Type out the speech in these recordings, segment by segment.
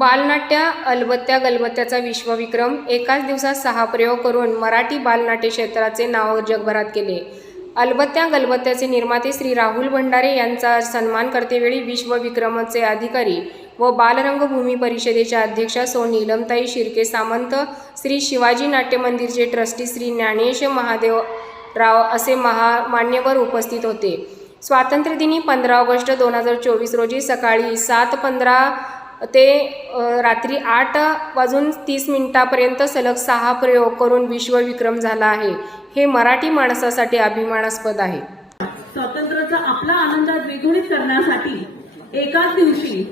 बालनाट्य अलबत्त्या गलबत्त्याचा विश्वविक्रम. एकाच दिवसात 6 प्रयोग करून मराठी बालनाट्य क्षेत्राचे नाव जगभरात केले. अलबत्त्या गलबत्त्याचे निर्माते श्री राहुल भंडारे यांचा सन्मान करतेवेळी विश्वविक्रमचे अधिकारी व बालरंगभूमी परिषदेच्या अध्यक्षा सौ नीलमताई शिर्के सामंत, श्री शिवाजी नाट्य मंदिरचे ट्रस्टी श्री ज्ञानेश महादेवराव असे मान्यवर उपस्थित होते. स्वातंत्र्यदिनी 15 ऑगस्ट 2024 रोजी सकाळी 7:15 ते रात्री 8:30 पर्यंत सलग 6 प्रयोग करून विश्वविक्रम झाला आहे. हे मराठी माणसासाठी अभिमानास्पद आहे. स्वातंत्र्याचा आपला आनंद द्विगुणित करण्यासाठी एकाच दिवशी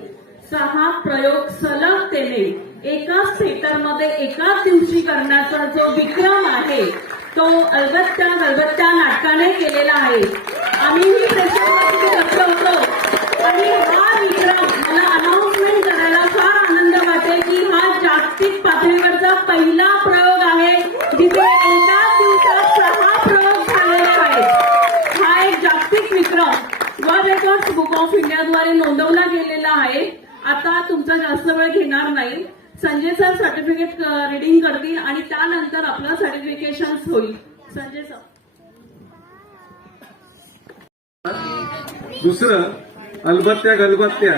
6 प्रयोग सलगतेने एकाच थिएटरमध्ये एकाच दिवशी करण्याचा जो विक्रम आहे तो अलबत्त्या गलबत्त्या नाटकाने केलेला आहे. आम्हीही त्याच्यामध्ये लक्ष होतो आणि हा विक्रम मला अनाउन्समेंट करायला फार आनंद वाटते की हा जागतिक पातळीवरचा पहिला प्रयोग आहे जिथे एकाच दिवसात 6 प्रयोग झालेले आहेत. हा एक जागतिक विक्रम वर्ल्ड रेकॉर्ड्स बुक ऑफ इंडियाद्वारे नोंदवला गेलेला आहे. आता तुमचा जास्त वेळ घेणार नाही. संजय सर सर्टिफिकेट रिडिंग करतील आणि त्यानंतर आपलं सर्टिफिकेशन होईल. संजय सर. दुसरं, अलबत्त्या गलबत्त्या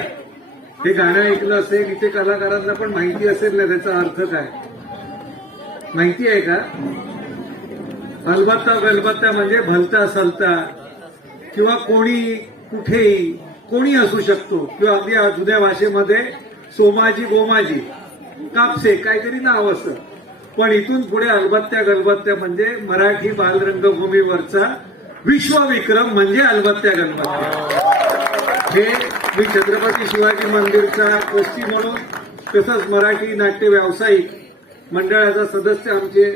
हे गाणं ऐकलं असेल, इथे कलाकारांना पण माहिती असेल ना त्याचा अर्थ काय माहिती आहे का? अलबत्ता गलबत्त्या म्हणजे भलता सलता किंवा कोणी कुठेही कोणी असू शकतो किंवा अगदी जुन्या भाषेमध्ये सोमाजी गोमाजी कापसे काहीतरी नाव असतं. पण इथून पुढे अलबत्त्या गलबत्त्या म्हणजे मराठी बालरंगभूमीवरचा विश्वविक्रम म्हणजे अलबत्त्या गलबत्त्या. हे मी छत्रपती शिवाजी मंदिरचा ट्रस्टी म्हणून तसंच मराठी नाट्य व्यावसायिक मंडळाचा सदस्य आमचे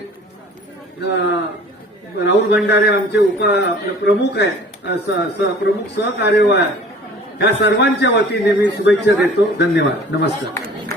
राहुल भंडारे आमचे प्रमुख आहेत, प्रमुख सहकार्यवाह, ह्या सर्वांच्या वतीने मी शुभेच्छा देतो. धन्यवाद. नमस्कार.